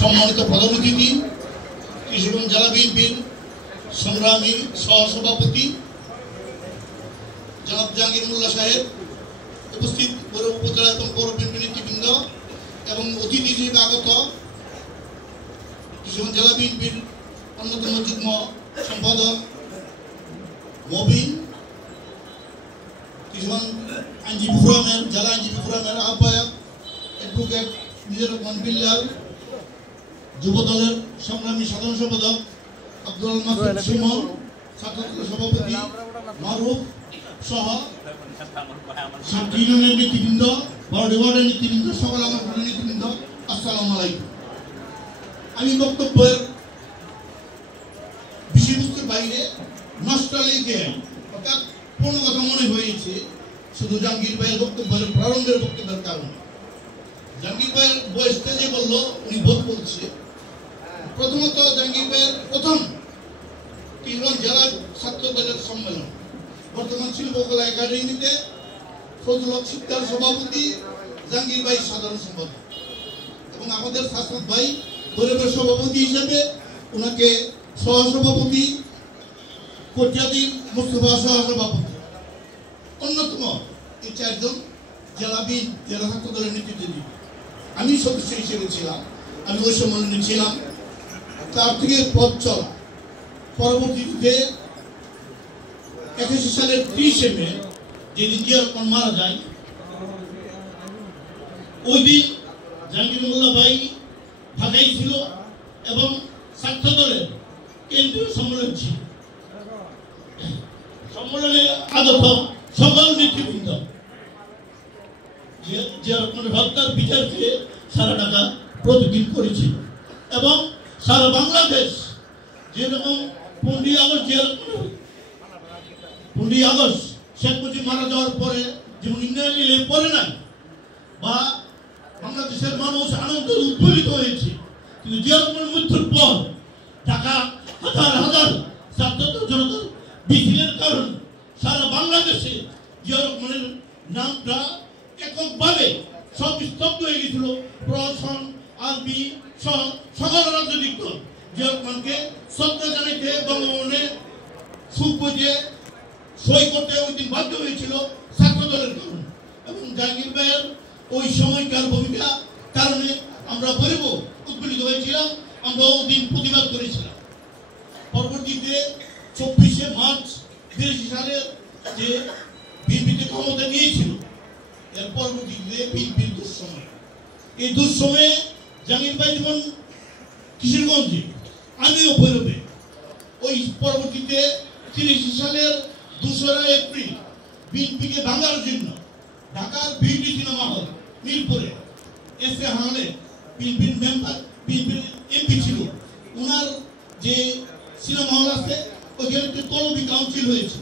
সম্মানিত প্রধান অতিথি কিশোরগঞ্জ জেলা বিএনপির সংগ্রামী সহসভাপতি জনাব জাহাঙ্গীর মোল্লা সাহেব, উপস্থিত উপজেলা এবং পৌর বিএনপি নেতৃবৃন্দ এবং অতিথি হিসেবে আগত কিশোরগঞ্জ জেলা বিএনপির অন্যতম যুগ্ম সম্পাদক মবিন, কিশোরগঞ্জ আইনজীবী ফোরামের জেলা আইনজীবী ফোরামের আহ্বায়ক অ্যাডভোকেট মিজানুর রহমান বিল্লাল, যুবদলের সংগ্রামী সাধারণ সম্পাদক আব্দুল মাসুদ সুমন, ছাত্রদলের সভাপতি মারুফ সহ সাতটি ইউনিয়নের নেতৃবৃন্দ, 12টি ওয়ার্ডের নেতৃবৃন্দ, সকল আমার নেতৃবৃন্দ, আসসালামু আলাইকুম। আমি বক্তব্যের বিষয়বস্তুর বাইরে নস্টালজিয়া অর্থাৎ পূর্ণ কথা মনে হয়েছে শুধু জাহাঙ্গীর ভাইয়ের বক্তব্যের প্রারম্ভের বক্তব্যের কারণে। জাহাঙ্গীর ভাইয়ের বয়সটা যে বললো উনি ভুল বলছে। প্রথমত জাহাঙ্গীর ভাইয়ের প্রথম কিশোরগঞ্জ জেলা ছাত্র দলের সম্মেলন, বর্তমান শিল্পকলা একাডেমিতে ফজলুল হক শিকদার সভাপতি, জাহাঙ্গীর ভাই সাধারণ সম্পাদক এবং আমাদের শাসক ভাই গরিবের সভাপতি হিসেবে ওনাকে সহসভাপতি, কোটজাদির মুস্তফা সহসভাপতি, অন্যতম এই চারজন জেলা ছাত্র দলের নেতৃত্ব দিবে। আমি সদস্য হিসেবে ছিলাম, আমি ওই সম্মেলনে ছিলাম। তার থেকে পথ চলা পরবর্তীতে 81 সালের 30 মে যেদিন জিয়া রহমান মারা যায়, ওই দিন জাহাঙ্গীর মোল্লা ভাই ঢাকায় ছিল এবং ছাত্র দলের কেন্দ্রীয় সম্মেলন ছিল। সম্মেলনে আগত সকল নেতৃবৃন্দ জিয়া রহমানের হত্যার বিচারকে সারা ঢাকা প্রতিদিন করেছিল এবং সারা বাংলাদেশ যেরকম 15 আগস্ট শেখ মুজিব মারা যাওয়ার পরে যেমন ইন্ডিয়ান নিলে পরে নাই বা বাংলাদেশের মানুষ আনন্দ উদ্ফুল্লিত হয়েছে, কিন্তু জিয়া রহমানের মৃত্যুর পর ঢাকা হাজার হাজার ছাত্র জনতার মিছিলের কারণে সারা বাংলাদেশে জিয়া রহমানের নামটা এককভাবে সব স্তব্ধ হয়ে গেছিল। প্রশাসন, আর্মি সহ সকল রাজনৈতিক দল জিয়া রহমানকে শ্রদ্ধা জানাইতে বঙ্গভবনে সুখে সই করতে ওই দিন বাধ্য হয়েছিল ছাত্র দলের কারণে এবং জাহাঙ্গীর ভাইয়ের ওই সময়কার ভূমিকা কারণে আমরা গরিব উদ্বেলিত হয়েছিলাম, আমরা ওই দিন প্রতিবাদ করেছিলাম। পরবর্তীতে 24শে মার্চ 82 সালের যে বিএনপিতে ক্ষমতা নিয়েছিল, এর পরবর্তীতে বিএনপির দুঃসময়, এই দুঃসময়ে জাহাঙ্গীর ভাই যেমন কিশোরগঞ্জে, আমিও ভৈরবে, ওই পরবর্তীতে 83 সালের 2রা এপ্রিল বিএনপিকে ভাঙার জন্য ঢাকার বিডি সিনেমা হল মিরপুরে এসে হালে বিএনপির মেম্বার, বিএনপির এমপি ছিল, ওনার যে সিনেমা হল আছে ওইখানে একটা তলবি কাউন্সিল হয়েছে।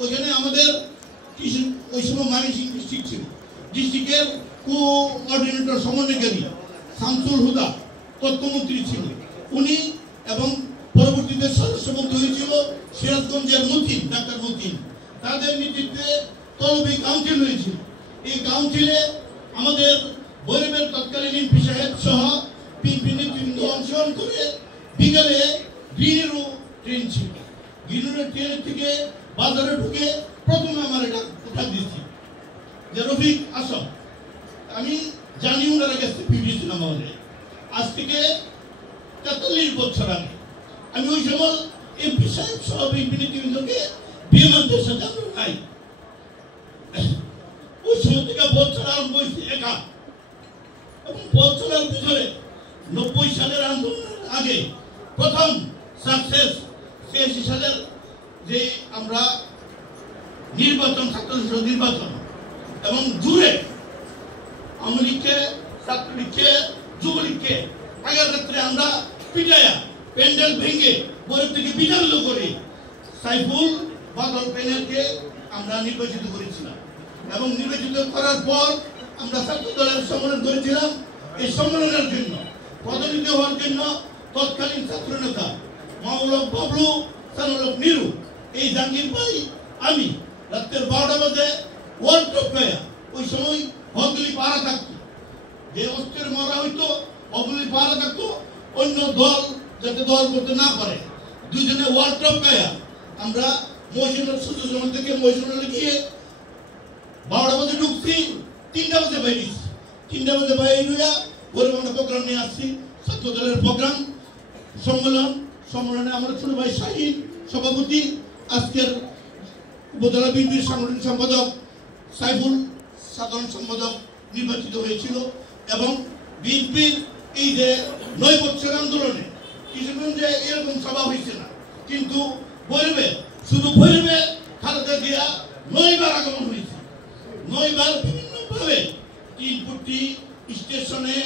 ওইখানে আমাদের ওই সময় ময়মনসিংহ ডিস্ট্রিক্ট ছিল, ডিস্ট্রিক্টের কোঅর্ডিনেটর সমন্বয়কারী শামসুল হুদা তথ্যমন্ত্রী ছিল উনি, এবং পরবর্তীতে সদস্যমন্ত্রী হয়েছিল সিরাজগঞ্জের মতিন, ডাক্তার মতিন, তাদের নেতৃত্বে তলবি কাউন্সিল হয়েছিল। এই কাউন্সিলে আমাদের ভৈরবের তৎকালীন এমপি সাহেব সহ বিএনপি নেতৃবৃন্দ অংশগ্রহণ করে বিকালে গ্রিনেরও ট্রেন ছিল, গ্রিনেরও ট্রেনের থেকে বাজারে ঢুকে প্রথমে আমার এটা উঠা দিয়েছি যে রফিক আসো। আমি জানি ওনারা গেছে পিভি সিনেমা হলে, আজ থেকে 43 বছর আগে। আমি ওই সময় এমপি সাহেব সহ বিএনপি নেতৃবৃন্দকে বিমানদের সাথে আমরা নাই, ওই সময় থেকে পথ চলা আরম্ভ হয়েছে একা এবং পথ চলার পিছনে 90 সালের আন্দোলনের আগে প্রথম সাকসেস 86 সালের যে আমরা নির্বাচন, ছাত্র নির্বাচন এবং জুড়ে আওয়ামী লীগকে, ছাত্রলীগকে, যুবলীগকে আগের রাত্রে আমরা পিটাইয়া প্যান্ডেল ভেঙে বইয়ের থেকে বিতাড়িত করে সাইফুল বাদল প্যানেলকে আমরা নির্বাচিত করেছিলাম এবং নির্বাচিত করার পর আমরা ছাত্র দলের সম্মেলন করেছিলাম। এই সম্মেলনের জন্য প্রতিনিধি হওয়ার জন্য তৎকালীন ছাত্র নেতা মাওলানা বাবলু, সানুলক নিরু, এই জাহাঙ্গীর ভাই, আমি রাতের 12টা বাজে ওয়ার্ল্ড টপ গায়া, ওই সময় হকগুলি পাড়া থাকতো, যে অস্ত্রের মারা হইতো হকগুলি পাড়া থাকতো, অন্য দল যাতে দল করতে না পারে, দুজনে ওয়ার্ল্ড কাপ গায়া আমরা মহিষুরের সূর্য থেকে মহিষুরে গিয়ে 12টা বাজে ঢুকছি, 3টা বাজে বাইরে 3টা বাজে বাইরে হইয়া গরিব আমরা প্রোগ্রাম নিয়ে আসছি, ছাত্র দলের প্রোগ্রাম সম্মেলনে আমার ছোট ভাই শাহিন সভাপতি, আজকের উপজেলা বিএনপির সাংগঠনিক সম্পাদক সাইফুল সাধারণ সম্পাদক নির্বাচিত হয়েছিল। এবং বিএনপির এই যে 9 বছরের আন্দোলনে কিশোরগঞ্জে এরকম সভা হয়েছে না, কিন্তু ভৈরবে শুধু ভৈরবে খালেদা জিয়া 9 বার আগমন হয়েছে, 9 বার বিভিন্নভাবে তিনপুটি স্টেশনে,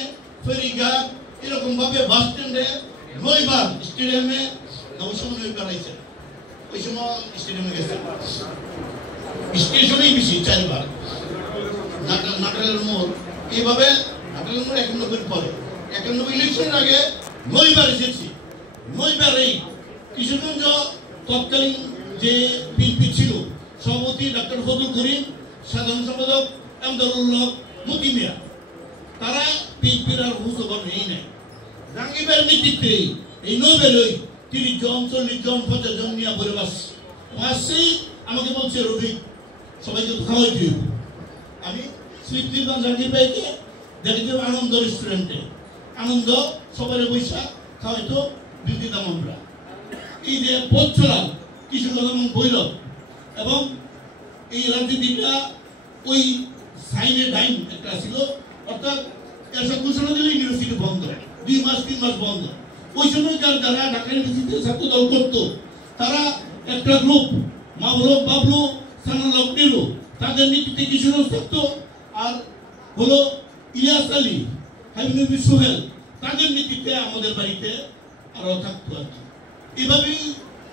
ফেরিঘাট, এরকম ভাবে বাস স্ট্যান্ডে 9 বার, স্টেডিয়ামে ওই সময় 9 বার আইছে, ওই সময় স্টেডিয়ামে গেছে, স্টেশনেই বেশি 4 বার, নাটালের মোড়, এইভাবে নাটালের মোড় 91 পরে 91 ইলেকশনের আগে 9 বার এসেছি। 9 বারেই কিশোরগঞ্জ তৎকালীন যে বিএনপি ছিল সভাপতি ডক্টর ফজলুল করিম, সাধারণ সম্পাদক আমদাদুল্লাহ মতি মিয়া, তারা বিএনপির আর হুজুর নেই নাই। জাহাঙ্গীরের নেতৃত্বে এই 9 বারেই 30 জন 40 জন 50 জন নিয়ে পরে আসছেই আমাকে বলছে রবি সবাইকে খাওয়াই দিও। আমি স্লিপ দিলাম জাহাঙ্গীর ভাইকে, দেখতে আনন্দ রেস্টুরেন্টে, আনন্দ সবাই বৈশা খাওয়াইতো, বিল দিতাম আমরা। এই যে পথ চলা কিশোরগঞ্জ এবং ভৈরব, এবং এই রাজনীতিটা ওই সাইনে ডাইন একটা ছিল, অর্থাৎ এসব ঘোষণা দিলে ইউনিভার্সিটি বন্ধ, 2 মাস 3 মাস বন্ধ। ওই সময়কার যারা ঢাকা ইউনিভার্সিটিতে ছাত্র দল করতো, তারা একটা গ্রুপ মাহবুব বাবলু, সানালক নিরু, তাদের নেতৃত্বে কিশোরগঞ্জ থাকতো, আর হলো ইলিয়াস আলী, হাবিবুল সোহেল, তাদের নেতৃত্বে আমাদের বাড়িতে আরো থাকতো আর কি। এভাবেই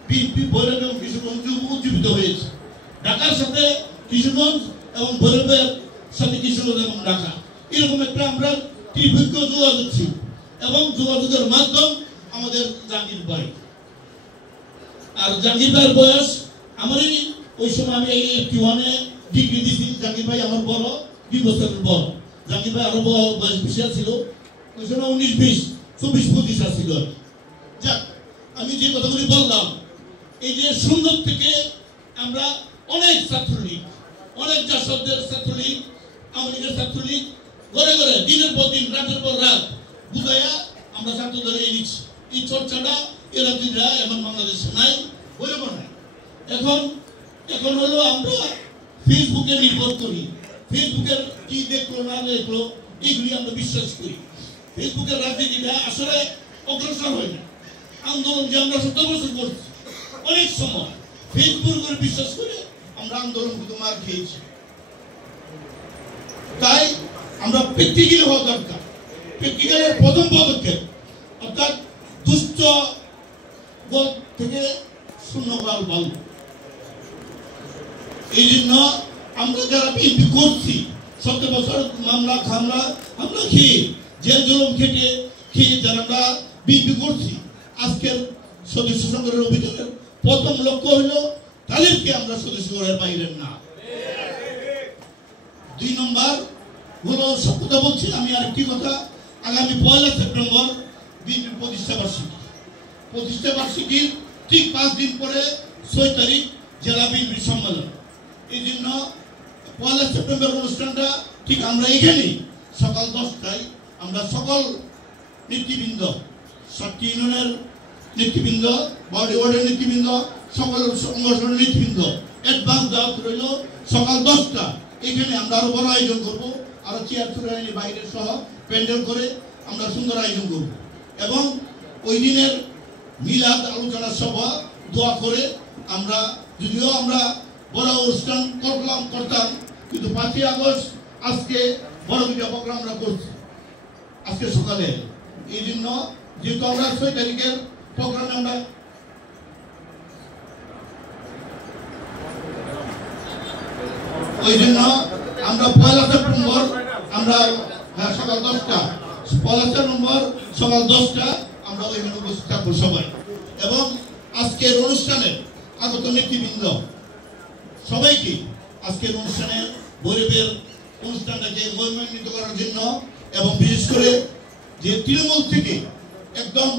বিএনপি ভৈরব এবং কিশোরগঞ্জ উজ্জীবিত হয়েছে। ঢাকার সাথে কিশোরগঞ্জ এবং ভৈরবের সাথে কিশোরগঞ্জ এবং ঢাকা, এরকম একটা আমরা ত্রিভুজ যোগাযোগ ছিল, এবং যোগাযোগের মাধ্যম আমাদের জাহাঙ্গীর ভাই। আর জাহাঙ্গীর ভাইয়ের বয়স আমারই, ওই সময় আমি 81-এ ডিগ্রি দিয়েছি, জাহাঙ্গীর ভাই আমার বড় 2 বছরের বড়, জাহাঙ্গীর ভাই আরো বয়স বেশি ছিল, ওই সময় 19-20 24-25 ছিল। যাক, আমি যে কথাগুলি বললাম, এই যে সুন্দর থেকে আমরা অনেক ছাত্রলীগ, অনেক জাসদের ছাত্রলীগ, আওয়ামী লীগের ছাত্রলীগ, ঘরে ঘরে দিনের পর দিন, রাতের পর রাত বুঝাইয়া আমরা ছাত্র দলে এনেছি। এই চর্চাটা এরা দিনরা এখন বাংলাদেশে নাই, বইব নাই। এখন হলো আমরা ফেসবুকে নির্ভর করি, ফেসবুকের কি দেখলো না দেখলো এগুলি আমরা বিশ্বাস করি। ফেসবুকের রাজনীতিটা আসলে অগ্রসর হয় না। আন্দোলন যে আমরা 70 বছর করছি, অনেক সময় ফেসবুক করে বিশ্বাস করে আমরা আন্দোলন কিন্তু মার খেয়েছি। তাই আমরা প্র্যাকটিক্যাল হওয়া দরকার। প্র্যাকটিক্যালের প্রথম পদক্ষেপ, অর্থাৎ দুষ্ট বোধ থেকে শূন্য করা ভালো। এই জন্য আমরা যারা বিএনপি করছি 70 বছর মামলা খামলা আমরা খেয়ে, জেল জুলুম খেয়ে যারা আমরা বিএনপি করছি, আজকের সদস্য সংগ্রহের অভিযানের প্রথম লক্ষ্য হলো তাদেরকে আমরা সদস্য সংগ্রহের বাইরে না। 2 নম্বর হলো, সব কথা বলছি আমি, আরেকটি কথা, আগামী 1 সেপ্টেম্বর বিএনপি প্রতিষ্ঠা বার্ষিকীর ঠিক 5 দিন পরে 6 তারিখ জেলা বিএনপি সম্মেলন। এই জন্য 1 সেপ্টেম্বর অনুষ্ঠানটা ঠিক আমরা এখানেই সকাল 10টায় আমরা সকল নেতৃবৃন্দ, 7টি ইউনিয়নের নেতৃবৃন্দ, বডি ওয়ার্ডের নেতৃবৃন্দ, সকল সংগঠনের নেতৃবৃন্দ, অ্যাডভান্স দাওয়াত রইল সকাল 10টা। এখানে আমরা আরো বড় আয়োজন করব, আরো চেয়ার চূড়াইনি বাইরে সহ প্যান্ডেল করে আমরা সুন্দর আয়োজন করব। এবং ওই দিনের মিলাদ আলোচনা সভা দোয়া করে আমরা, যদিও আমরা বড় অনুষ্ঠান করতাম, কিন্তু 5ই আগস্ট আজকে বড় দুটো প্রোগ্রাম আমরা করছি আজকে সকালে। এই জন্য যেহেতু আমরা 6 তারিখের প্রোগ্রামে আমরা ওই জন্য আমরা 1 সেপ্টেম্বর আমরা সকাল 10টা, 1 সেপ্টেম্বর সকাল 10টা আমরা ওইখানে উপস্থিত থাকবো সবাই। এবং আজকের অনুষ্ঠানে আগত নেতৃবৃন্দ সবাইকে আজকের অনুষ্ঠানে গরিবের অনুষ্ঠানটাকে মহিমান্বিত করার জন্য, এবং বিশেষ করে যে তৃণমূল থেকে একদম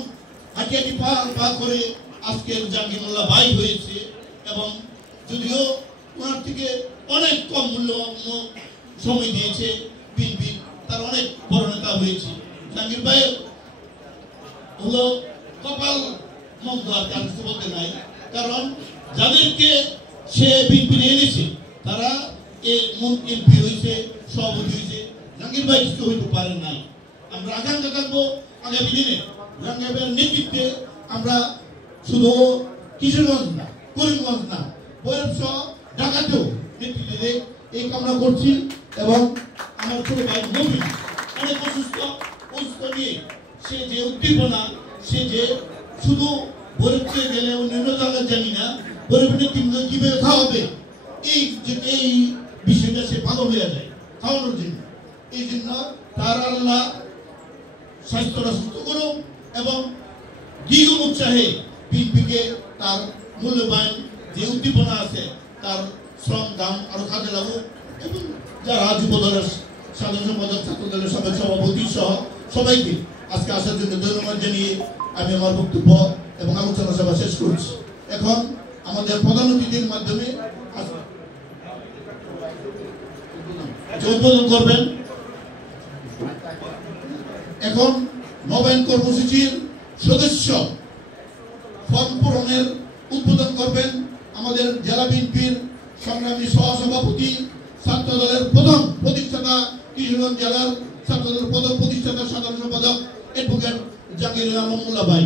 হাঁটি পা পা করে আজকের জাহাঙ্গীর মোল্লা ভাই হয়েছে এবং যদিও ওনার থেকে অনেক কম মূল্য সময় দিয়েছে বিএনপি, তার অনেক বড় নেতা হয়েছে। জাহাঙ্গীর ভাই হলো কপাল মন্দ, আর কার কিছু বলতে নাই, কারণ যাদেরকে সে বিএনপি এনেছে তারা এমপি হয়েছে, সভাপতি হয়েছে। জাহাঙ্গীর ভাই কিছু হইতে পারেন নাই। আমরা আকাঙ্ক্ষা থাকবো আগামী দিনে জাহাঙ্গীর ভাইয়ের নেতৃত্বে আমরা শুধু কিশোরগঞ্জ না, করিমগঞ্জ না, ভৈরব সহ ঢাকাতেও নেতৃত্বে এই কামনা করছি। এবং আমার ছোট ভাই নবীন অনেক অসুস্থ নিয়ে সে যে উদ্দীপনা, সে যে শুধু ভৈরবকে গেলে অন্যান্য জায়গায় জানি না ভৈরবের নেতৃত্ব কিভাবে খাওয়াবে, এই বিষয়টা সে পাগল হয়ে যায় খাওয়ানোর জন্য। এই জন্য তার আল্লাহ স্বাস্থ্যটা সুস্থ করুন এবং দ্বিগুণ উৎসাহে বিএনপিকে তার মূল্যবান যে উদ্দীপনা আছে তার শ্রম দাম আরো কাজে লাগুক। এবং যারা যুব দলের সাধারণ সম্পাদক, ছাত্র দলের সভাপতি সহ সবাইকে আজকে আসার জন্য ধন্যবাদ জানিয়ে আমি আমার বক্তব্য এবং আলোচনা সভা শেষ করছি। এখন আমাদের প্রধান অতিথির মাধ্যমে উদ্বোধন করবেন। এখন নবায়ন কর্মসূচির সদস্য ফর্ম পূরণের উদ্বোধন করবেন আমাদের জেলা বিএনপির সংগ্রামী সহসভাপতি, ছাত্র দলের প্রথম প্রতিষ্ঠাতা, কিশোরগঞ্জ জেলার ছাত্র দলের প্রথম প্রতিষ্ঠাতা সাধারণ সম্পাদক অ্যাডভোকেট জাহাঙ্গীর মোল্লা ভাই।